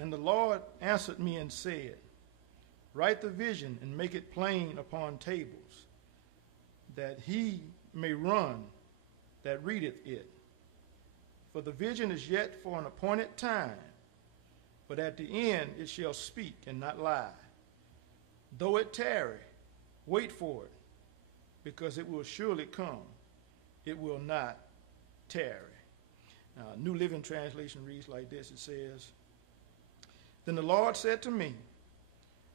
And the Lord answered me and said, write the vision and make it plain upon tables, that he may run that readeth it. For the vision is yet for an appointed time, but at the end it shall speak and not lie. Though it tarry, wait for it, because it will surely come. It will not tarry. Now, New Living Translation reads like this. It says, then the Lord said to me,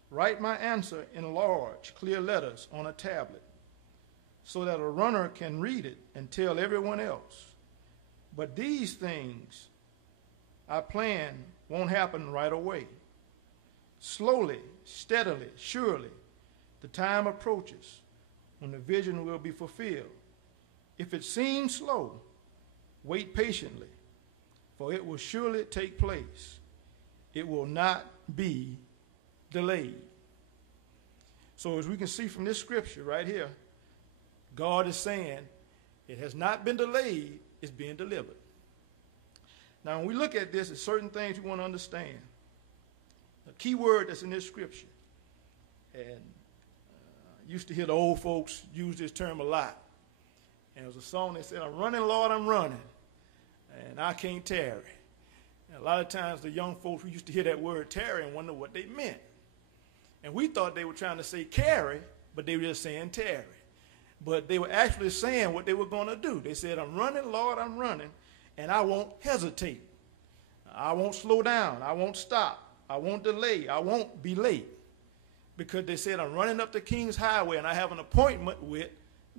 write my answer in large, clear letters on a tablet, so that a runner can read it and tell everyone else. But these things I plan won't happen right away. Slowly, steadily, surely, the time approaches when the vision will be fulfilled. If it seems slow, wait patiently, for it will surely take place. It will not be delayed. So as we can see from this scripture right here, God is saying it has not been delayed, it's being delivered. Now when we look at this, there's certain things we want to understand. The key word that's in this scripture, and I used to hear the old folks use this term a lot. And it was a song that said, I'm running, Lord, I'm running, and I can't tarry. And a lot of times the young folks, we used to hear that word tarry and wonder what they meant. And we thought they were trying to say carry, but they were just saying tarry. But they were actually saying what they were going to do. They said, I'm running, Lord, I'm running, and I won't hesitate. I won't slow down. I won't stop. I won't delay. I won't be late. Because they said, I'm running up the King's Highway, and I have an appointment with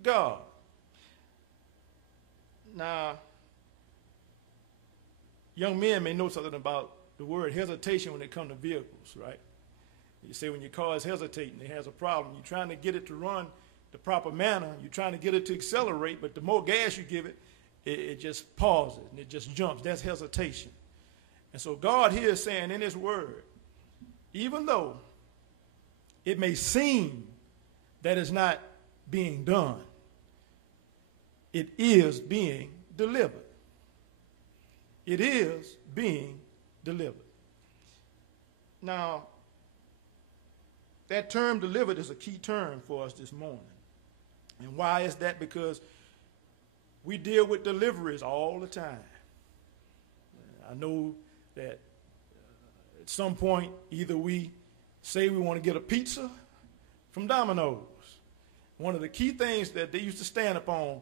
God. Now, young men may know something about the word hesitation when it comes to vehicles, right? You say when your car is hesitating, it has a problem. You're trying to get it to run the proper manner. You're trying to get it to accelerate, but the more gas you give it, it just pauses and it just jumps. That's hesitation. And so God here is saying in his word, even though it may seem that it's not being done, it is being delivered. It is being delivered. Now, that term delivered is a key term for us this morning. And why is that? Because we deal with deliveries all the time. I know that at some point, either we say we want to get a pizza from Domino's. One of the key things that they used to stand upon,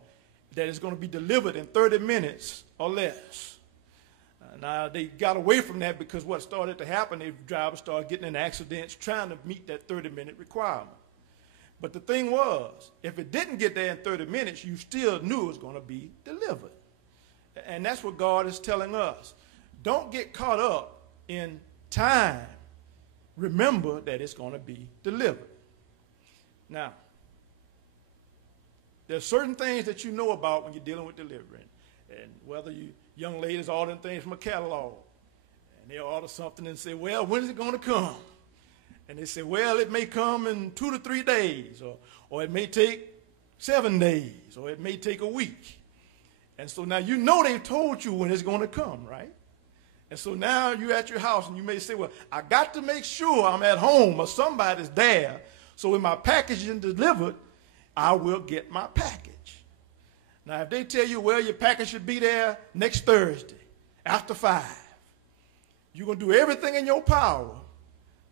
that is going to be delivered in 30 minutes or less. Now, they got away from that because what started to happen, the drivers started getting in accidents trying to meet that 30-minute requirement. But the thing was, if it didn't get there in 30 minutes, you still knew it was going to be delivered. And that's what God is telling us. Don't get caught up in time. Remember that it's going to be delivered. Now, there's certain things that you know about when you're dealing with delivering. And whether you young ladies ordering things from a catalog, and they order something and say, well, when is it going to come? And they say, well, it may come in 2 to 3 days, or it may take 7 days, or it may take a week. And so now you know they've told you when it's going to come, right? And so now you're at your house and you may say, well, I got to make sure I'm at home or somebody's there, so when my package is delivered, I will get my package. Now, if they tell you, well, your package should be there next Thursday after 5, you're going to do everything in your power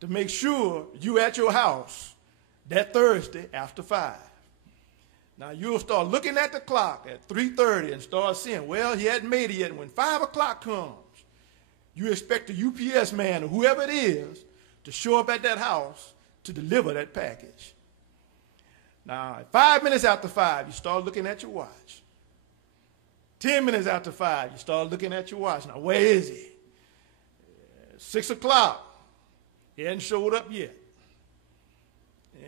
to make sure you're at your house that Thursday after 5. Now, you'll start looking at the clock at 3:30 and start seeing, well, he hadn't made it yet. And when 5 o'clock comes, you expect the UPS man or whoever it is to show up at that house to deliver that package. Now, 5 minutes after 5, you start looking at your watch. 10 minutes after 5, you start looking at your watch. Now, where is he? 6 o'clock. He hadn't showed up yet.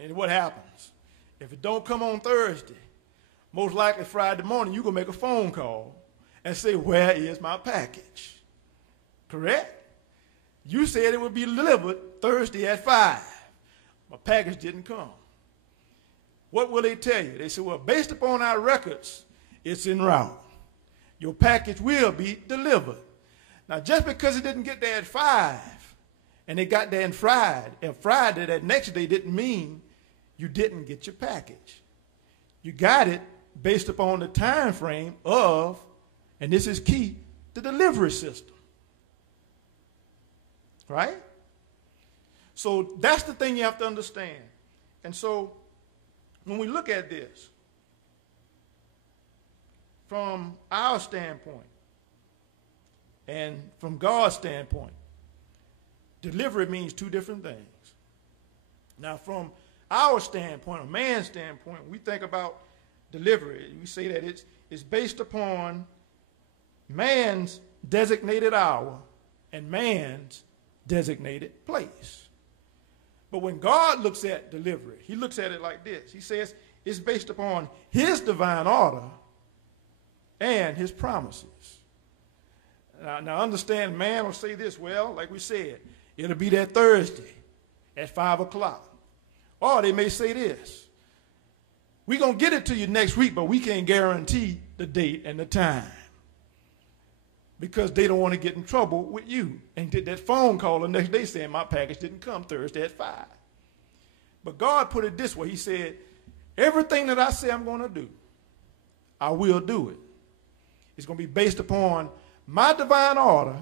And what happens? If it don't come on Thursday, most likely Friday morning, you're going to make a phone call and say, where is my package? Correct? You said it would be delivered Thursday at 5. My package didn't come. What will they tell you? They say, well, based upon our records, it's en route. Your package will be delivered. Now, just because it didn't get there at 5 and they got there and fried. And Friday, that next day, didn't mean you didn't get your package. You got it based upon the time frame of, and this is key, the delivery system. Right? So that's the thing you have to understand. And so when we look at this from our standpoint and from God's standpoint, delivery means two different things. Now, from our standpoint, or man's standpoint, we think about delivery. We say that it's based upon man's designated hour and man's designated place. But when God looks at delivery, he looks at it like this. He says it's based upon his divine order and his promises. Now understand, man will say this, well, like we said, it'll be that Thursday at 5 o'clock. Or they may say this, we're going to get it to you next week, but we can't guarantee the date and the time, because they don't want to get in trouble with you and get that phone call the next day saying my package didn't come Thursday at 5. But God put it this way. He said, everything that I say I'm going to do, I will do it. It's going to be based upon my divine order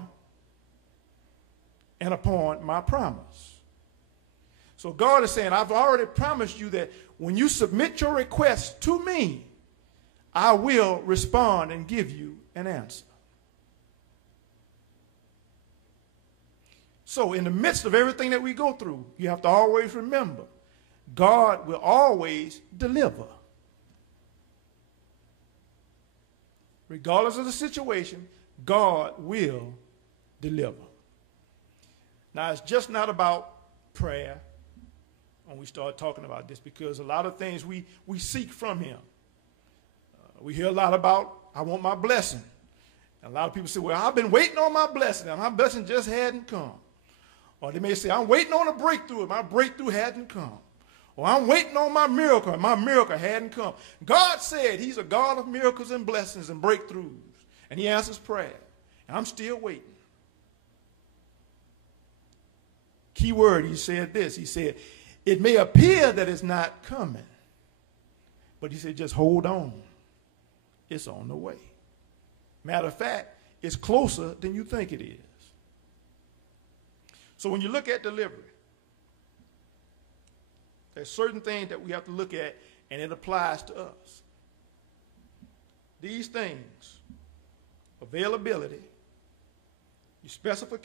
and upon my promise. So God is saying, I've already promised you that when you submit your request to me, I will respond and give you an answer. So in the midst of everything that we go through, you have to always remember, God will always deliver. Regardless of the situation, God will deliver. Now, it's just not about prayer when we start talking about this, because a lot of things we seek from him. We hear a lot about, I want my blessing. And a lot of people say, well, I've been waiting on my blessing, and my blessing just hadn't come. Or they may say, I'm waiting on a breakthrough, and my breakthrough hadn't come. Or I'm waiting on my miracle, and my miracle hadn't come. God said he's a God of miracles and blessings and breakthroughs, and he answers prayer. And I'm still waiting. Key word, he said this. He said, it may appear that it's not coming, but he said, just hold on. It's on the way. Matter of fact, it's closer than you think it is. So when you look at delivery, there's certain things that we have to look at, and it applies to us. These things, availability, your specification,